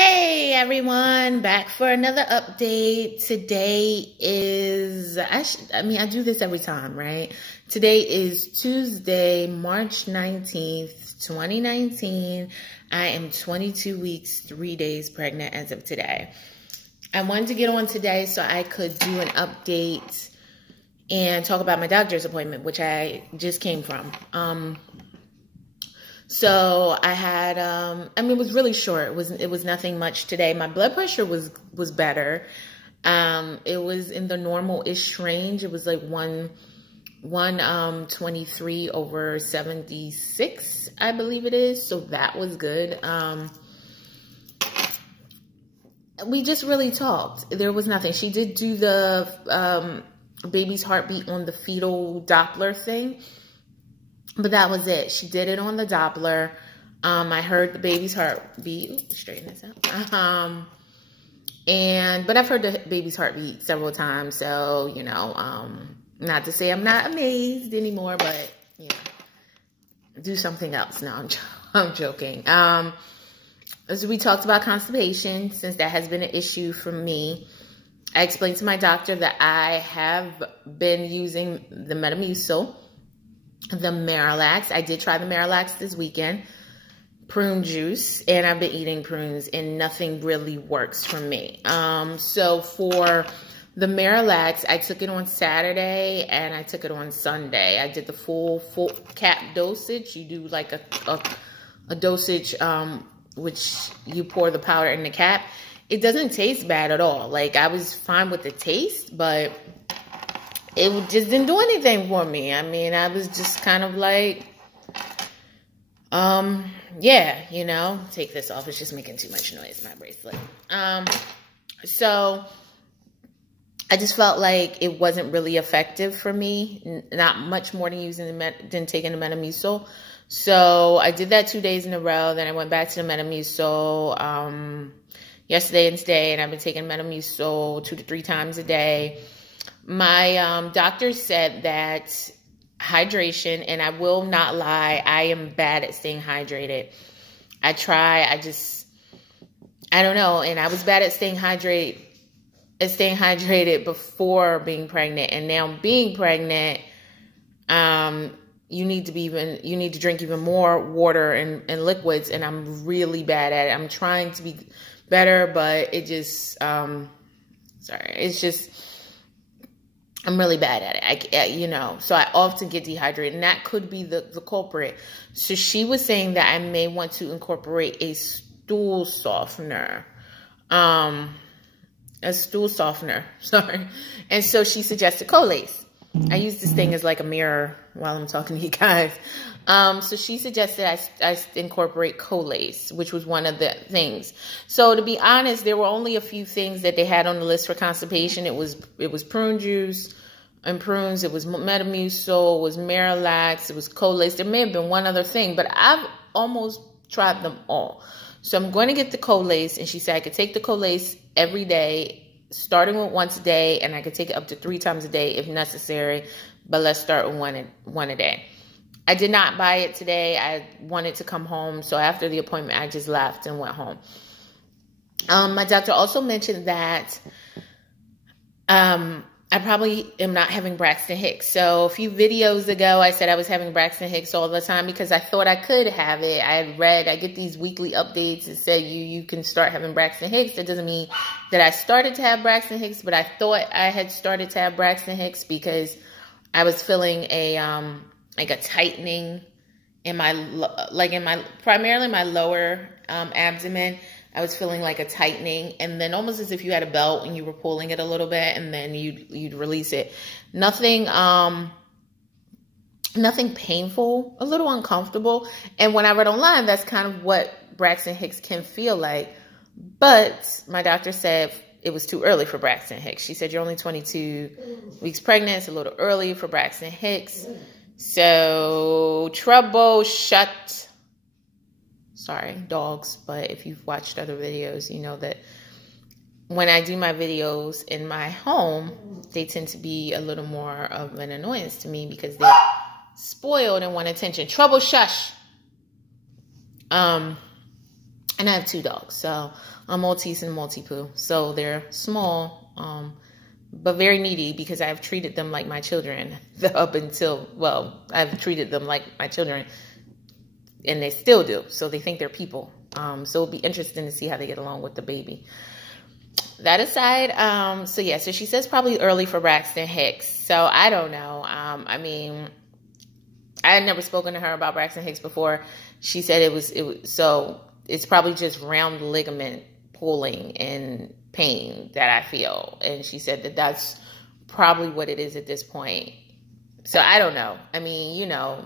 Hey everyone, back for another update. Today is, I do this every time, right? Today is Tuesday, March 19th, 2019. I am 22 weeks, 3 days pregnant as of today. I wanted to get on today so I could do an update and talk about my doctor's appointment, which I just came from. So I had, it was really short. It was nothing much today. My blood pressure was better. It was in the normal-ish range. It was like 123 over 76, I believe it is. So that was good. We just really talked. There was nothing. She did do the baby's heartbeat on the fetal Doppler thing. But that was it. She did it on the Doppler. I heard the baby's heartbeat. Ooh, straighten this out. But I've heard the baby's heartbeat several times. So, not to say I'm not amazed anymore, but, do something else. No, I'm joking. As we talked about constipation, since that has been an issue for me, I explained to my doctor that I have been using the Metamucil, the Marilax. I did try the Marilax this weekend, prune juice, and I've been eating prunes, and nothing really works for me. So for the Marilax, I took it on Saturday and I took it on Sunday. I did the full cap dosage. You do like a dosage, which you pour the powder in the cap. It doesn't taste bad at all. Like, I was fine with the taste, but it just didn't do anything for me. I was just kind of like, take this off. It's just making too much noise, my bracelet. So I just felt like it wasn't really effective for me. Not much more than taking the Metamucil. So I did that 2 days in a row. Then I went back to the Metamucil yesterday and today, and I've been taking Metamucil 2 to 3 times a day. My doctor said that hydration, and I will not lie, I am bad at staying hydrated. I try, I don't know, and I was bad at staying hydrated before being pregnant, and now being pregnant, you need to drink even more water and liquids, and I'm really bad at it. I'm trying to be better, but it just, I'm really bad at it. So I often get dehydrated, and that could be the culprit. So she was saying that I may want to incorporate a stool softener. Sorry. And so she suggested Colace. I use this thing as like a mirror while I'm talking to you guys. So she suggested I incorporate Colace, which was one of the things. So to be honest, there were only a few things that they had on the list for constipation. It was prune juice and prunes. It was Metamucil. It was Marilax. It was Colace. There may have been one other thing, but I've almost tried them all. So I'm going to get the Colace, and she said I could take the Colace every day, starting with once a day, and I could take it up to 3 times a day if necessary, but let's start with one a day. I did not buy it today. I wanted to come home, so after the appointment, I just left and went home. My doctor also mentioned that I probably am not having Braxton Hicks. So a few videos ago, I said I was having Braxton Hicks all the time because I thought I could have it. I get these weekly updates that say you can start having Braxton Hicks. That doesn't mean that I started to have Braxton Hicks, but I thought I had started to have Braxton Hicks because I was feeling like a tightening in primarily my lower abdomen. I was feeling like a tightening, and then almost as if you had a belt and you were pulling it a little bit, and then you'd release it. Nothing painful, a little uncomfortable. And when I read online, that's kind of what Braxton Hicks can feel like. But my doctor said it was too early for Braxton Hicks. She said, you're only 22 weeks pregnant. It's a little early for Braxton Hicks. So troubleshut. Sorry, dogs, but if you've watched other videos, you know that when I do my videos in my home, they tend to be a little more of an annoyance to me because they're spoiled and want attention. Trouble shush. And I have 2 dogs, so a Maltese and a Maltipoo. So they're small, but very needy because I've treated them like my children up until, well, I've treated them like my children, and they still do. So they think they're people. So it'll be interesting to see how they get along with the baby. That aside, so yeah, so she says probably early for Braxton Hicks. So I don't know. I mean, I had never spoken to her about Braxton Hicks before. She said it was so it's probably just round ligament pulling and pain that I feel. And she said that that's probably what it is at this point. So I don't know. I mean, you know,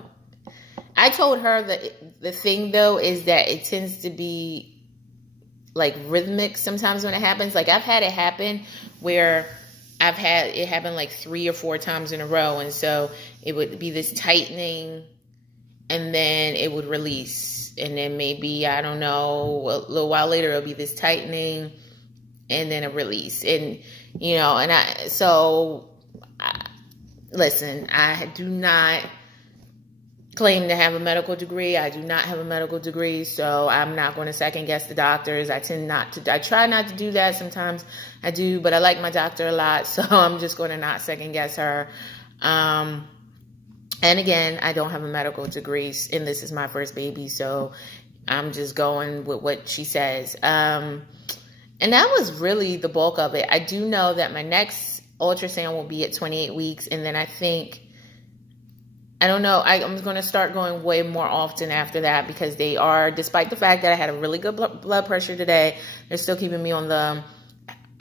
I told her that the thing though is that it tends to be like rhythmic sometimes when it happens. Like I've had it happen where I've had it happen like 3 or 4 times in a row. And so it would be this tightening and then it would release. And then maybe, I don't know, a little while later, it'll be this tightening and then a release. And, you know, and listen, I do not claim to have a medical degree. I do not have a medical degree, so I'm not going to second guess the doctors. I try not to do that. Sometimes I do, but I like my doctor a lot, so I'm just going to not second guess her. And again, I don't have a medical degree, and this is my first baby, so I'm just going with what she says. And that was really the bulk of it. I do know that my next ultrasound will be at 28 weeks, and then I don't know, I'm going to start going way more often after that because they are, despite the fact that I had a really good blood pressure today, they're still keeping me on the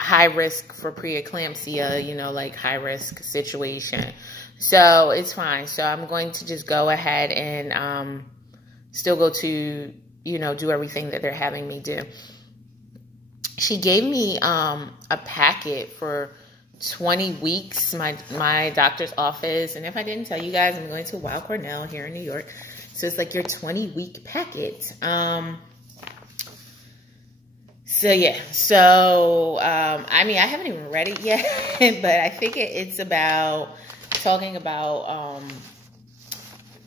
high risk for preeclampsia, you know, like high risk situation. So it's fine. So I'm going to just go ahead and still go to, you know, do everything that they're having me do. She gave me a packet for 20 weeks, my doctor's office. And if I didn't tell you guys, I'm going to Weill Cornell here in New York. So it's like your 20-week packet. So yeah, so I mean, I haven't even read it yet, but I think it's about talking about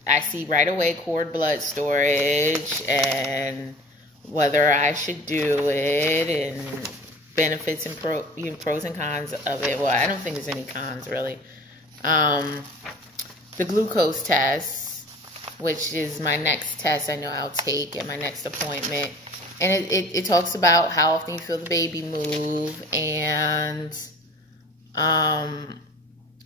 I see right away cord blood storage and whether I should do it and benefits and pros and cons of it. Well, I don't think there's any cons really. The glucose test, which is my next test I know I'll take at my next appointment. And it talks about how often you feel the baby move and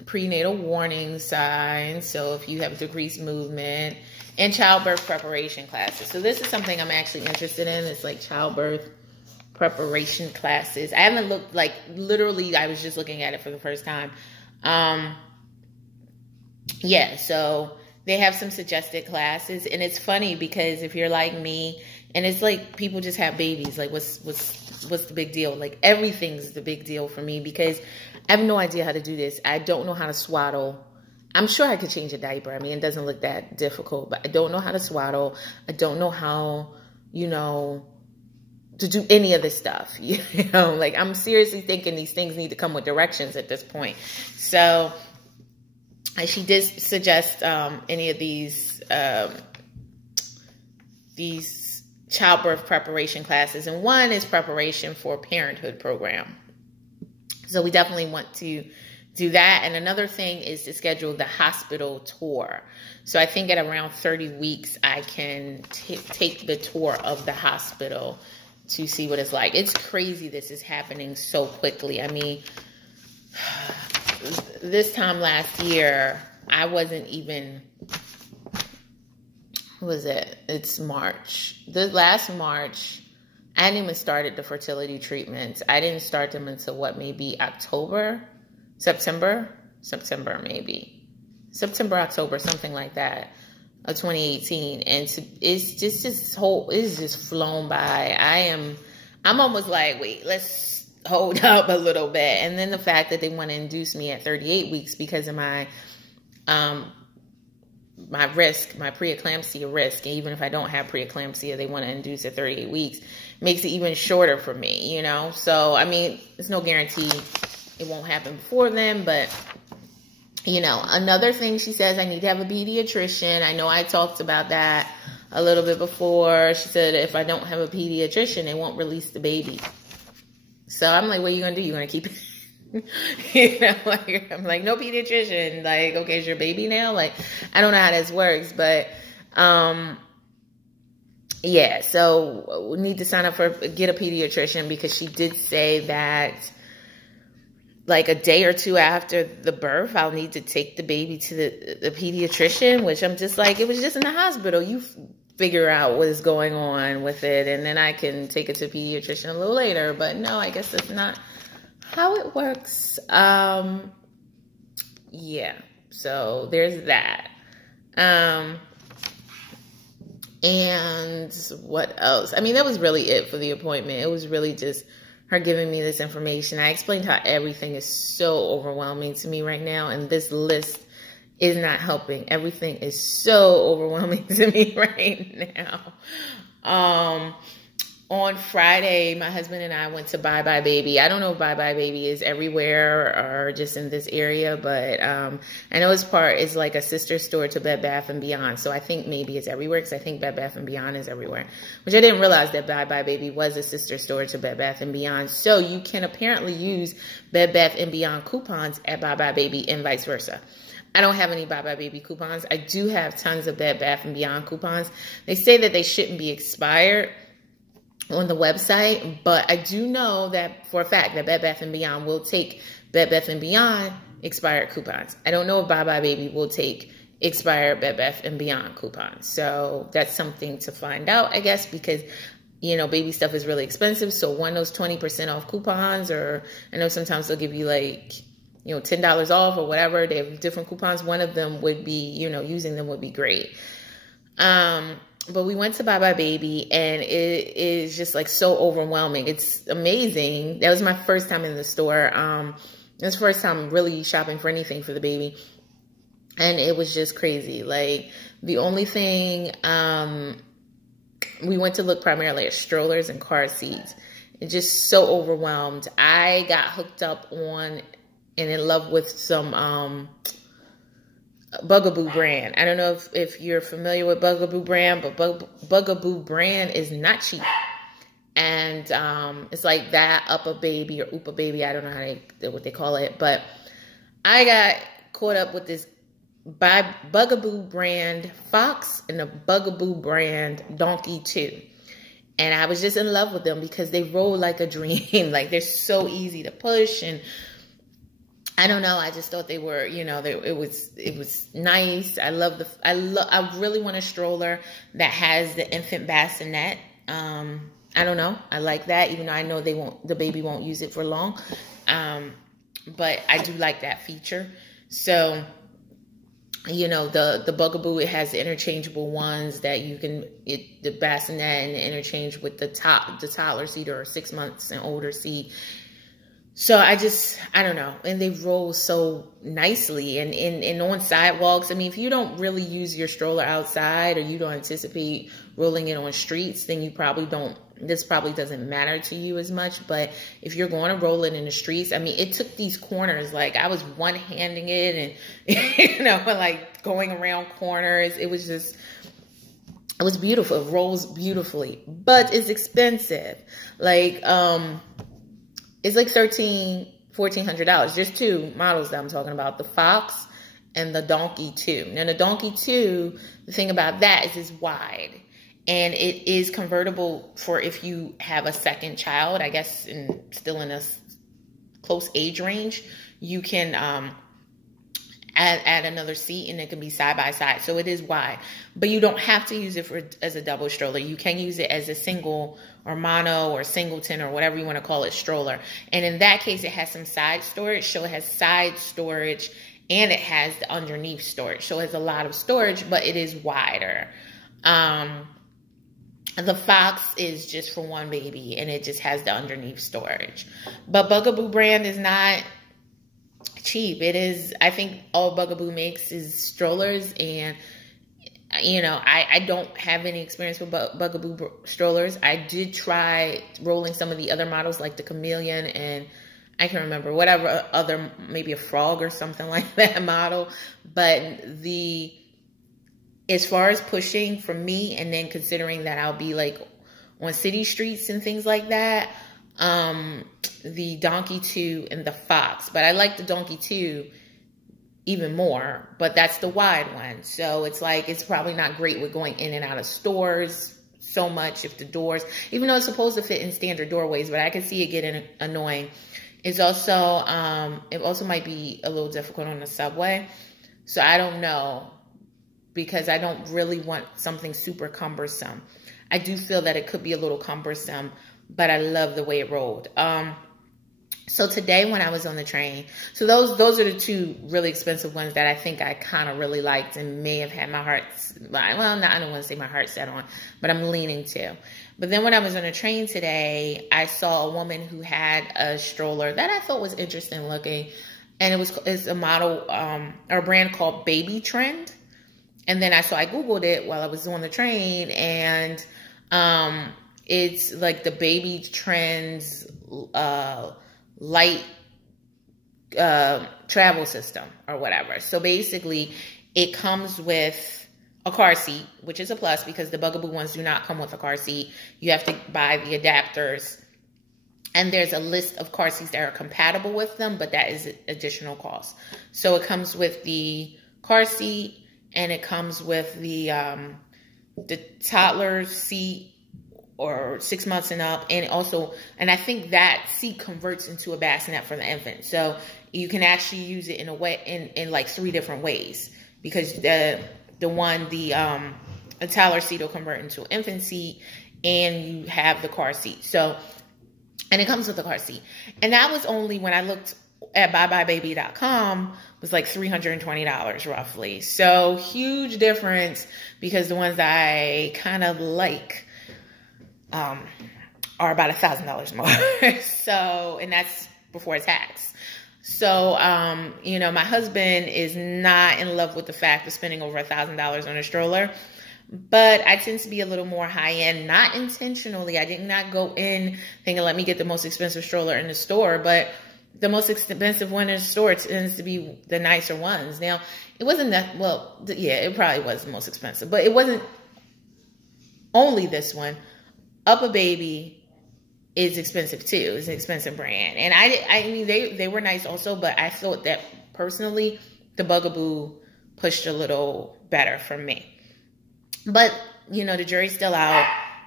prenatal warning signs. So if you have decreased movement, and childbirth preparation classes. So this is something I'm actually interested in. It's like childbirth preparation classes. I haven't looked, like literally I was just looking at it for the first time. Yeah, so they have some suggested classes, and it's funny because if you're like me, and it's like people just have babies, like what's the big deal? Like everything's the big deal for me because I have no idea how to do this. I don't know how to swaddle. I'm sure I could change a diaper. I mean, it doesn't look that difficult, but I don't know how to swaddle. I don't know how, you know, to do any of this stuff. You know, like I'm seriously thinking these things need to come with directions at this point. So she did suggest any of these childbirth preparation classes, and one is preparation for parenthood program. So we definitely want to do that. And another thing is to schedule the hospital tour. So I think at around 30 weeks, I can take the tour of the hospital to see what it's like. It's crazy this is happening so quickly. I mean, this time last year, I wasn't even, what was it? It's March. The last March, I hadn't even started the fertility treatments. I didn't start them until what, maybe September, October, something like that, of 2018. And it's just flown by. I'm almost like, wait, let's hold up a little bit. And then the fact that they want to induce me at 38 weeks because of my risk, my preeclampsia risk, and even if I don't have preeclampsia, they want to induce at 38 weeks, makes it even shorter for me, you know? So, I mean, there's no guarantee it won't happen before then, but, you know, another thing she says, I need to have a pediatrician. I know I talked about that a little bit before. She said if I don't have a pediatrician, they won't release the baby. So I'm like, what are you going to do? You're going to keep it? You know, like, I'm like, no pediatrician. Like, okay, is your baby now? Like, I don't know how this works, but, yeah, so we need to sign up get a pediatrician, because she did say that like a day or two after the birth, I'll need to take the baby to the pediatrician, which I'm just like, it was just in the hospital. You figure out what is going on with it, and then I can take it to a pediatrician a little later. But no, I guess that's not how it works. Yeah, so there's that. And what else? I mean, that was really it for the appointment. It was really just her giving me this information. I explained how everything is so overwhelming to me right now, and this list is not helping. Everything is so overwhelming to me right now. On Friday, my husband and I went to Bye Bye Baby. I don't know if Bye Bye Baby is everywhere or just in this area, but I know it's like a sister store to Bed Bath & Beyond. So I think maybe it's everywhere, because I think Bed Bath & Beyond is everywhere. Which I didn't realize that Bye Bye Baby was a sister store to Bed Bath & Beyond. So you can apparently use Bed Bath & Beyond coupons at Bye Bye Baby and vice versa. I don't have any Bye Bye Baby coupons. I do have tons of Bed Bath & Beyond coupons. They say that they shouldn't be expired on the website, but I do know that for a fact that Bed Bath & Beyond will take Bed Bath & Beyond expired coupons. I don't know if Bye Bye Baby will take expired Bed Bath & Beyond coupons. So that's something to find out, I guess, because, you know, baby stuff is really expensive. So one of those 20% off coupons, or I know sometimes they'll give you like, you know, $10 off or whatever. They have different coupons. One of them would be, you know, using them would be great. But we went to Bye Bye Baby, and it is just like so overwhelming. It's amazing. That was my first time in the store. It was the first time really shopping for anything for the baby. And it was just crazy. Like, the only thing, we went to look primarily at strollers and car seats. It's just so overwhelmed. I got hooked up on and in love with some, Bugaboo brand. I don't know if you're familiar with Bugaboo brand, but Bugaboo brand is not cheap. And it's like that Upper Baby or Oopa Baby. I don't know what they call it. But I got caught up with this Bugaboo brand Fox and the Bugaboo brand Donkey 2. And I was just in love with them because they roll like a dream. Like, they're so easy to push, and I don't know. I just thought they were, you know, it was nice. I really want a stroller that has the infant bassinet. I don't know. I like that, even though I know the baby won't use it for long. But I do like that feature. So, you know, the Bugaboo, it has the interchangeable ones that you can, the bassinet and the interchange with the toddler seat or 6 months and older seat. So I don't know. And they roll so nicely, and on sidewalks. I mean, if you don't really use your stroller outside, or you don't anticipate rolling it on streets, then you probably this probably doesn't matter to you as much. But if you're going to roll it in the streets, I mean, it took these corners. Like, I was one-handing it and, you know, like going around corners. It was beautiful. It rolls beautifully, but it's expensive. Like, it's like $1,400. There's two models that I'm talking about, the Fox and the Donkey 2. Now, the Donkey 2, the thing about that is it's wide, and it is convertible for if you have a second child, I guess, still in a close age range. You can add another seat, and it can be side by side. So it is wide, but you don't have to use it as a double stroller. You can use it as a single or mono or singleton or whatever you want to call it stroller. And in that case, it has some side storage. So it has side storage, and it has the underneath storage. So it has a lot of storage, but it is wider. The Fox is just for one baby, and it just has the underneath storage. But Bugaboo brand is not cheap. It is, I think all Bugaboo makes is strollers, and you know, I don't have any experience with Bugaboo strollers. I did try rolling some of the other models, like the Chameleon, and I can't remember whatever other, maybe a Frog or something like that model. But the as far as pushing for me, and then considering that I'll be like on city streets and things like that, the Donkey 2 and the Fox. But I like the Donkey 2 even more, but that's the wide one. So it's like, it's probably not great with going in and out of stores so much if the doors, even though it's supposed to fit in standard doorways, but I can see it getting annoying. It's also, it also might be a little difficult on the subway. So I don't know, because I don't really want something super cumbersome. I do feel that it could be a little cumbersome, but I love the way it rolled. So today when I was on the train, so those are the two really expensive ones that I think I kind of really liked and may have had my heart, well, no, I don't want to say my heart set on, but I'm leaning to. But then when I was on the train today, I saw a woman who had a stroller that I thought was interesting looking. And it's a model, or a brand called Baby Trend. And then I Googled it while I was on the train, and it's like the Baby Trend's light travel system or whatever. So basically it comes with a car seat, which is a plus because the Bugaboo ones do not come with a car seat. You have to buy the adapters, and there's a list of car seats that are compatible with them, but that is additional cost. So it comes with the car seat, and it comes with the toddler seat, or 6 months and up, and also, and I think that seat converts into a bassinet for the infant. So you can actually use it in a way, in like 3 different ways, because the toddler seat will convert into an infant seat, and you have the car seat. So, and it comes with the car seat. And that was only, when I looked at buybuy-baby.com, was like $320 roughly. So huge difference, because the ones I kind of like are about $1,000 more. So, and that's before tax. So, you know, my husband is not in love with the fact of spending over $1,000 on a stroller, but I tend to be a little more high end, not intentionally. I did not go in thinking, let me get the most expensive stroller in the store, but the most expensive one in the store tends to be the nicer ones. Now, it wasn't that, well, yeah, it probably was the most expensive, but it wasn't only this one. Up a Baby is expensive too. It's an expensive brand. And I mean, they were nice also, but I thought that personally, the Bugaboo pushed a little better for me. But, you know, the jury's still out,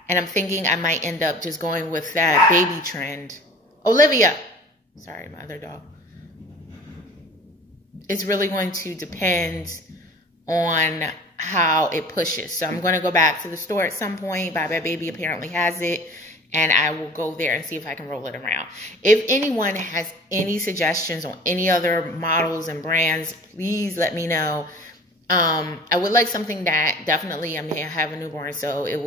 and I'm thinking I might end up just going with that Baby Trend. Olivia! Sorry, my other dog. It's really going to depend on how it pushes. So I'm going to go back to the store at some point. buybuy Baby apparently has it, and I will go there and see if I can roll it around. If anyone has any suggestions on any other models and brands, please let me know. I would like something that definitely, I mean, I have a newborn, so it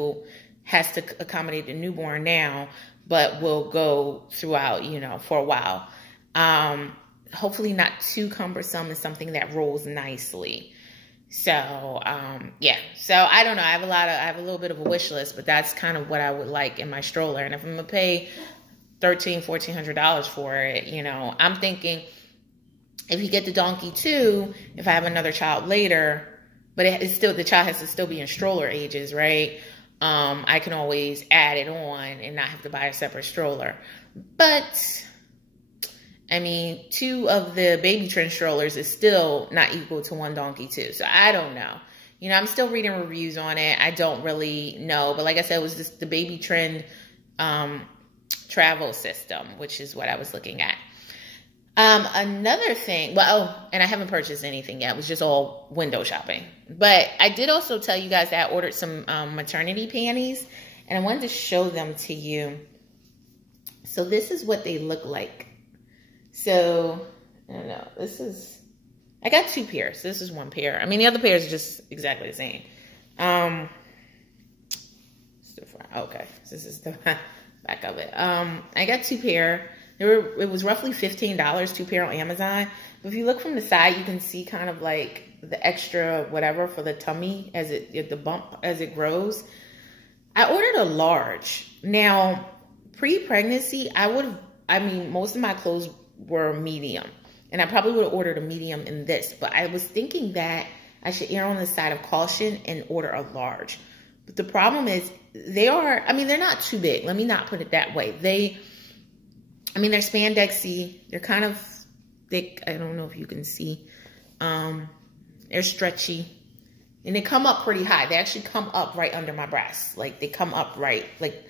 has to accommodate the newborn now, but will go throughout, you know, for a while. Hopefully not too cumbersome, and something that rolls nicely. So, yeah. So I don't know. I have a little bit of a wish list, but that's kind of what I would like in my stroller. And if I'm going to pay $1,300, $1,400 for it, you know, I'm thinking if you get the Donkey 2, if I have another child later, but it's still, the child has to still be in stroller ages, right? I can always add it on and not have to buy a separate stroller. But I mean, 2 of the Baby Trend strollers is still not equal to 1 Donkey 2. So I don't know. You know, I'm still reading reviews on it. I don't really know. But like I said, it was just the Baby Trend travel system, which is what I was looking at. Another thing, well, and I haven't purchased anything yet. It was just all window shopping. But I did also tell you guys that I ordered some maternity panties, and I wanted to show them to you. So this is what they look like. So, I don't know, I got 2 pairs. This is 1 pair. I mean, the other pair is just exactly the same. Okay, so this is the back of it. I got 2 pair. It was roughly $15, 2 pair on Amazon. But if you look from the side, you can see kind of like the extra whatever for the tummy as the bump as it grows. I ordered a large. Now, pre-pregnancy, I mean, most of my clothes were medium, and I probably would have ordered a medium in this, but I was thinking that I should err on the side of caution and order a large. But the problem is they're not too big. Let me not put it that way. They're spandexy. They're kind of thick. I don't know if you can see. They're stretchy. And they come up pretty high. They actually come up right under my breast. Like, they come up right, like,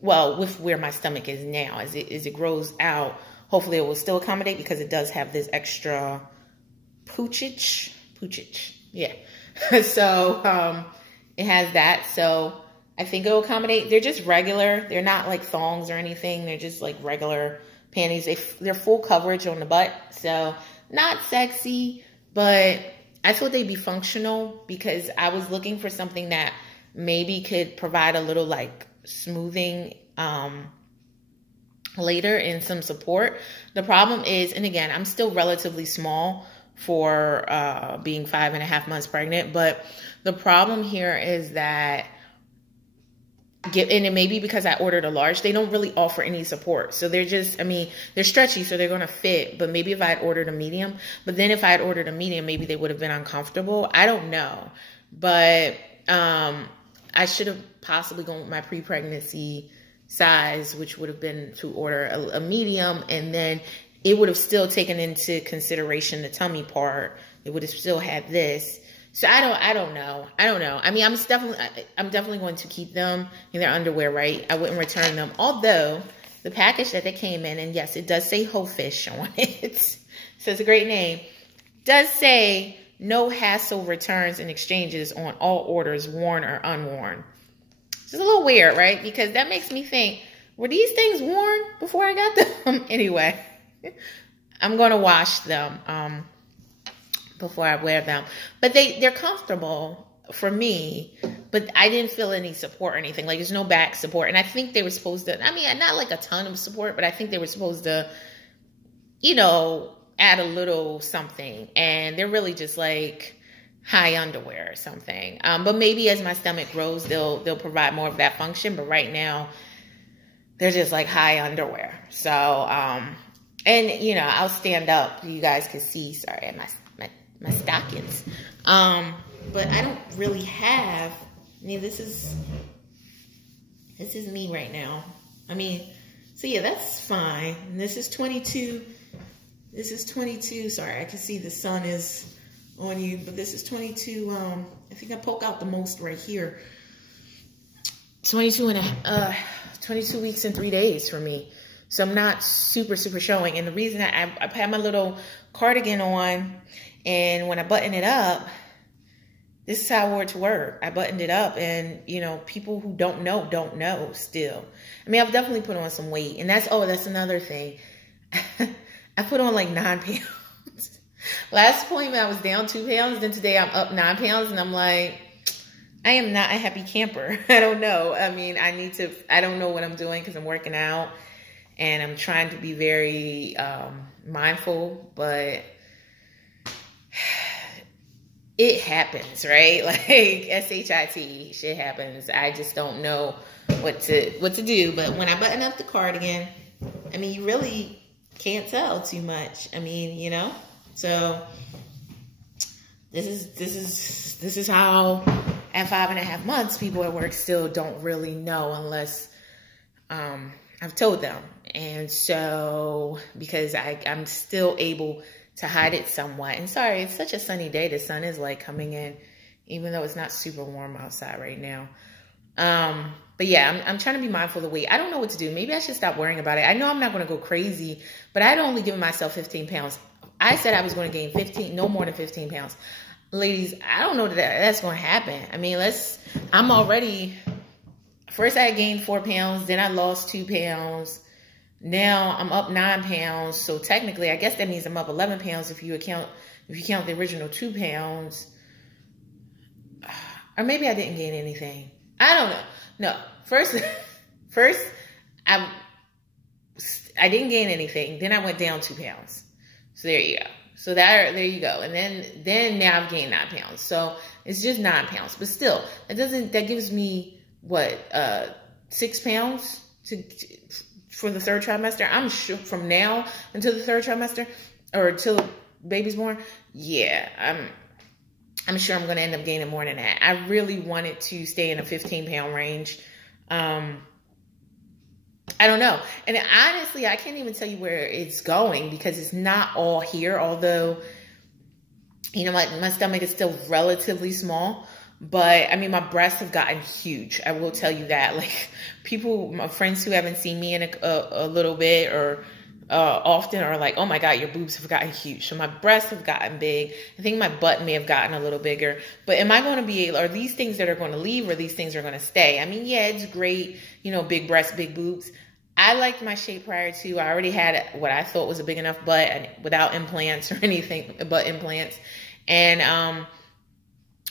well, with where my stomach is now. As it grows out, hopefully it will still accommodate, because it does have this extra poochage. Yeah. So, it has that. So, I think it will accommodate. They're just regular. They're not like thongs or anything. They're just like regular panties. They're full coverage on the butt. So, not sexy, but I thought they'd be functional, because I was looking for something that maybe could provide a little like smoothing later and some support. The problem is, and again, I'm still relatively small for being 5.5 months pregnant, but the problem here is that, and it may be because I ordered a large, they don't really offer any support. So they're just, they're stretchy, so they're going to fit. But maybe if I had ordered a medium, but then if I had ordered a medium, maybe they would have been uncomfortable. I don't know. But I should have possibly gone with my pre-pregnancy size, which would have been to order a medium. And then it would have still taken into consideration the tummy part. It would have still had this. So I don't know. I'm definitely going to keep them in their underwear, right? I wouldn't return them. Although the package that they came in, and yes, it does say Whole Fish on it. So it's a great name. Does say no hassle returns and exchanges on all orders, worn or unworn. It's a little weird, right? Because that makes me think, were these things worn before I got them? Anyway, I'm going to wash them before I wear them. But they're comfortable for me, but I didn't feel any support or anything. Like, there's no back support. And I think they were supposed to, not like a ton of support, but I think they were supposed to, add a little something. And they're really just like high underwear or something. But maybe as my stomach grows, they'll provide more of that function. But right now, they're just like high underwear. So, and I'll stand up. You guys can see, sorry, my stockings. But I don't really have, this is me right now. So yeah, that's fine. And this is 22. This is 22. Sorry, I can see the sun is on you, but this is 22. I think I poke out the most right here. 22 weeks and 3 days for me. So I'm not super showing. And the reason I had my little cardigan on, and when I button it up, this is how I wore it to work. I buttoned it up, and, people who don't know still. I've definitely put on some weight, and that's another thing. I put on like 9 pounds. Last appointment, I was down 2 pounds. Then today I'm up 9 pounds, and I'm like, I am not a happy camper. I don't know. I don't know what I'm doing, because I'm working out, and I'm trying to be very mindful, but it happens, right? Like, SHIT, shit happens. I just don't know what to do. But when I button up the cardigan, you really can't tell too much. So this is how at 5.5 months people at work still don't really know unless I've told them. And so, because I'm still able to hide it somewhat. And sorry, it's such a sunny day. The sun is like coming in, even though it's not super warm outside right now. But yeah, I'm trying to be mindful of the weight. I don't know what to do. Maybe I should stop worrying about it. I know I'm not going to go crazy, but I'd only given myself 15 pounds. I said I was going to gain no more than 15 pounds. Ladies, I don't know that that's going to happen. First I gained 4 pounds, then I lost 2 pounds. Now I'm up 9 pounds. So technically, I guess that means I'm up 11 pounds if you count the original 2 pounds. Or maybe I didn't gain anything. I don't know. No, first I didn't gain anything. Then I went down 2 pounds. So there you go. So there you go. And then now I've gained 9 pounds. So it's just 9 pounds. But still, that gives me what, 6 pounds for the 3rd trimester. I'm sure from now until the 3rd trimester, or until baby's born. Yeah, I'm sure I'm going to end up gaining more than that. I really wanted to stay in a 15-pound range. I don't know. And honestly, I can't even tell you where it's going because it's not all here. Although, you know, my stomach is still relatively small. But, I mean, my breasts have gotten huge. I will tell you that. Like, people, my friends who haven't seen me in a little bit or often are like, oh my God, your boobs have gotten huge. So my breasts have gotten big. I think my butt may have gotten a little bigger. But am I going to be able, are these things that are going to leave or these things are going to stay? I mean, yeah, it's great, you know, big breasts, big boobs. I liked my shape prior to. I already had what I thought was a big enough butt without implants or anything but implants. And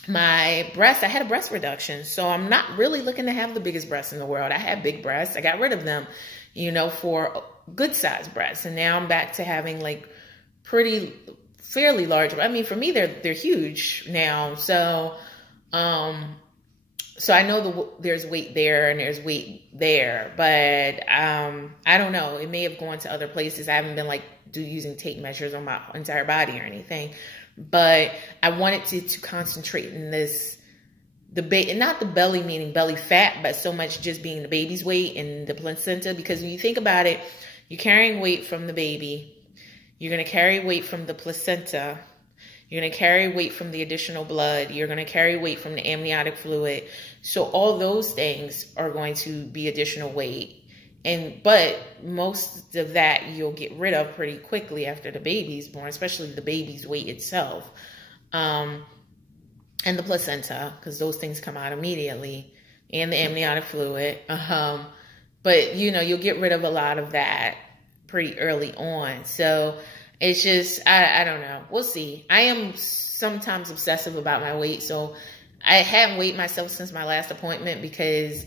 my breasts, I had a breast reduction. So I'm not really looking to have the biggest breasts in the world. I had big breasts. I got rid of them, you know, for good sized breasts. And now I'm back to having like fairly large. I mean, for me, they're huge now. So, so I know there's weight there and there's weight there, but, I don't know. It may have gone to other places. I haven't been like using tape measures on my entire body or anything, but I wanted to concentrate in this, not the belly meaning belly fat, but so much just being the baby's weight and the placenta, because when you think about it, you're carrying weight from the baby. You're going to carry weight from the placenta. You're going to carry weight from the additional blood. You're going to carry weight from the amniotic fluid. So all those things are going to be additional weight. But most of that you'll get rid of pretty quickly after the baby's born, especially the baby's weight itself. And the placenta, because those things come out immediately, and the amniotic fluid. But, you know, you'll get rid of a lot of that pretty early on. So it's just, I don't know. We'll see. I am sometimes obsessive about my weight. So I haven't weighed myself since my last appointment because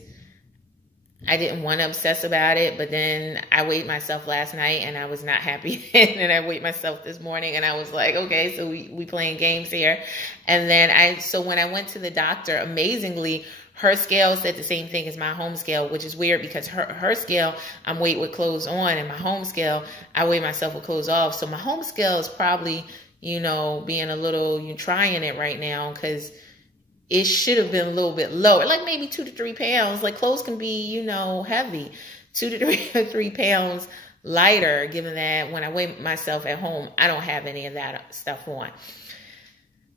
I didn't want to obsess about it. But then I weighed myself last night and I was not happy. And then I weighed myself this morning and I was like, okay, so we playing games here. And then so when I went to the doctor, amazingly, her scale said the same thing as my home scale, which is weird because her scale, I'm weighed with clothes on, and my home scale, I weigh myself with clothes off. So my home scale is probably, you know, being a little, you're trying it right now because it should have been a little bit lower, like maybe 2 to 3 pounds. Like clothes can be, you know, heavy, 2 to 3 pounds lighter, given that when I weigh myself at home, I don't have any of that stuff on.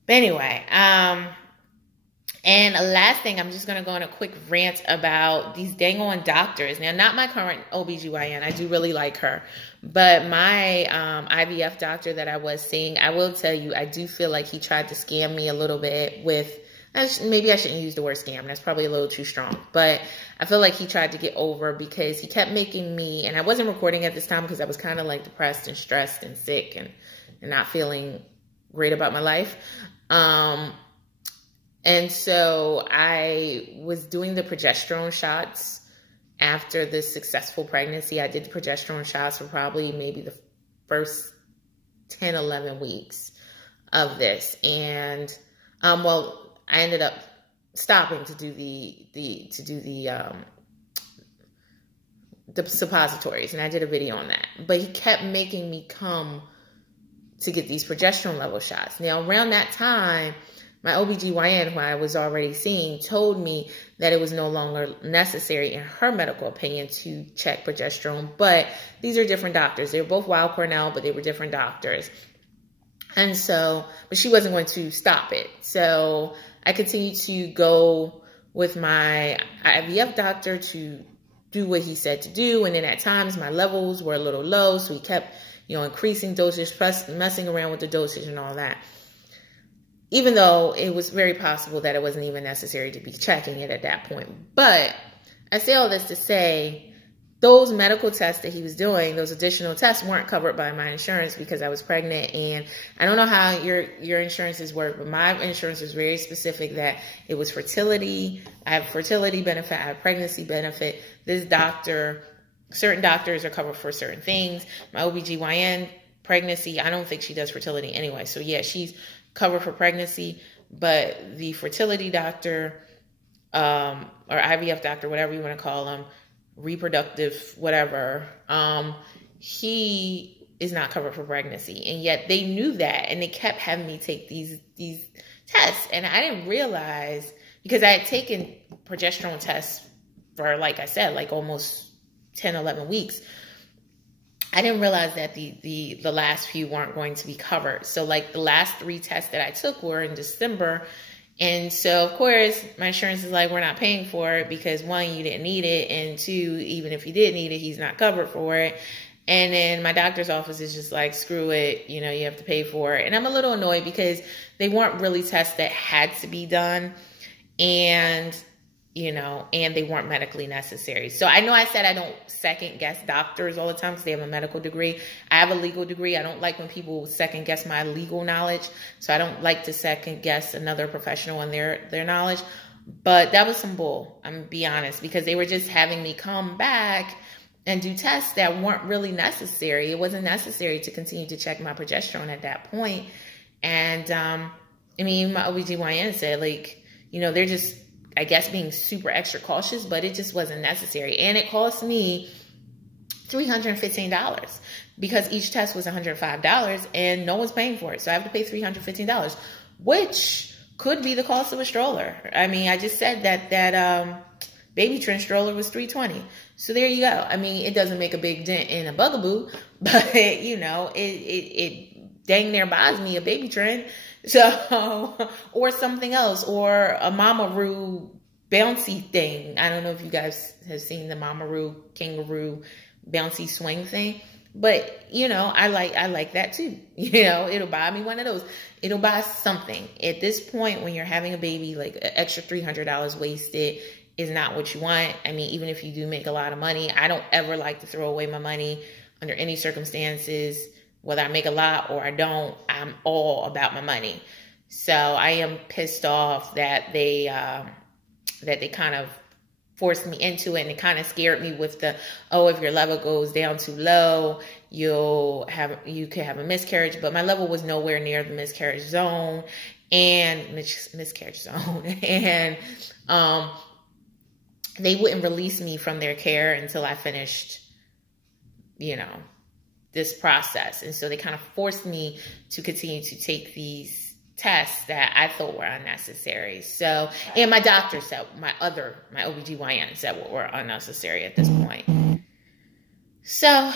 But anyway, and last thing, I'm just going to go on a quick rant about these dang on doctors. Now, not my current OBGYN. I do really like her. But my IVF doctor that I was seeing, I will tell you, I do feel like he tried to scam me a little bit with, maybe I shouldn't use the word scam. That's probably a little too strong. But I feel like he tried to get over because he kept making me, and I wasn't recording at this time because I was kind of like depressed and stressed and sick and not feeling great about my life. And so I was doing the progesterone shots after this successful pregnancy. I did the progesterone shots for probably maybe the first 10, 11 weeks of this. And, well, I ended up stopping to do the suppositories, and I did a video on that. But he kept making me come to get these progesterone level shots. Now, around that time, my OBGYN, who I was already seeing, told me that it was no longer necessary, in her medical opinion, to check progesterone. But these are different doctors. They were both Weill Cornell, but they were different doctors. And so, but she wasn't going to stop it. So I continued to go with my IVF doctor to do what he said to do. And then at times my levels were a little low. So he kept, you know, increasing dosage, messing around with the dosage and all that. Even though it was very possible that it wasn't even necessary to be checking it at that point. But I say all this to say, those medical tests that he was doing, those additional tests, weren't covered by my insurance because I was pregnant. And I don't know how your insurances work, but my insurance was very specific that it was fertility. I have fertility benefit. I have pregnancy benefit. This doctor, certain doctors are covered for certain things. My OBGYN, pregnancy, I don't think she does fertility anyway. So yeah, she's covered for pregnancy, but the fertility doctor, or IVF doctor, whatever you want to call him, reproductive, whatever, he is not covered for pregnancy. And yet they knew that, and they kept having me take these tests. And I didn't realize, because I had taken progesterone tests for, like I said, like almost 10, 11 weeks. I didn't realize that the last few weren't going to be covered. So like the last 3 tests that I took were in December. And so, of course, my insurance is like, we're not paying for it because 1, you didn't need it. And 2, even if you did need it, he's not covered for it. And then my doctor's office is just like, screw it, you know, you have to pay for it. And I'm a little annoyed because they weren't really tests that had to be done. And, you know, and they weren't medically necessary. So I know I said I don't second guess doctors all the time because they have a medical degree. I have a legal degree. I don't like when people second guess my legal knowledge. So I don't like to second guess another professional and their knowledge. But that was some bull, I'm gonna be honest, because they were just having me come back and do tests that weren't really necessary. It wasn't necessary to continue to check my progesterone at that point. And I mean, my OBGYN said, like, you know, they're just, I guess, being super extra cautious, but it just wasn't necessary. And it cost me $315 because each test was $105 and no one's paying for it. So I have to pay $315, which could be the cost of a stroller. I mean, I just said that baby trend stroller was $320. So there you go. I mean, it doesn't make a big dent in a Bugaboo, but you know, it dang near buys me a baby trend. So, or something else, or a Mamaroo bouncy thing. I don't know if you guys have seen the Mamaroo kangaroo bouncy swing thing, but you know, I like that too. You know, it'll buy me one of those. It'll buy something. At this point, when you're having a baby, like an extra $300 wasted is not what you want. I mean, even if you do make a lot of money, I don't ever like to throw away my money under any circumstances. Whether I make a lot or I don't, I'm all about my money. So I am pissed off that they kind of forced me into it, and it kind of scared me with the, oh, if your level goes down too low, you could have a miscarriage. But my level was nowhere near the miscarriage zone, and they wouldn't release me from their care until I finished, you know, this process. And so they kind of forced me to continue to take these tests that I thought were unnecessary. So, and my doctor said, my OBGYN said what were unnecessary at this point. So,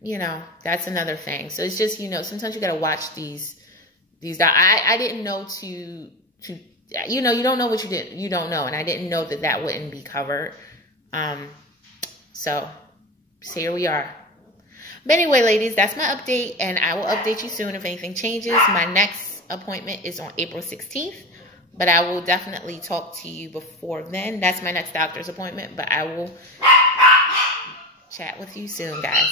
you know, that's another thing. So it's just, you know, sometimes you got to watch these, I didn't know to, you know, you don't know what you don't know. And I didn't know that wouldn't be covered. So here we are. But anyway, ladies, that's my update, and I will update you soon if anything changes. My next appointment is on April 16th, but I will definitely talk to you before then. That's my next doctor's appointment, but I will chat with you soon, guys.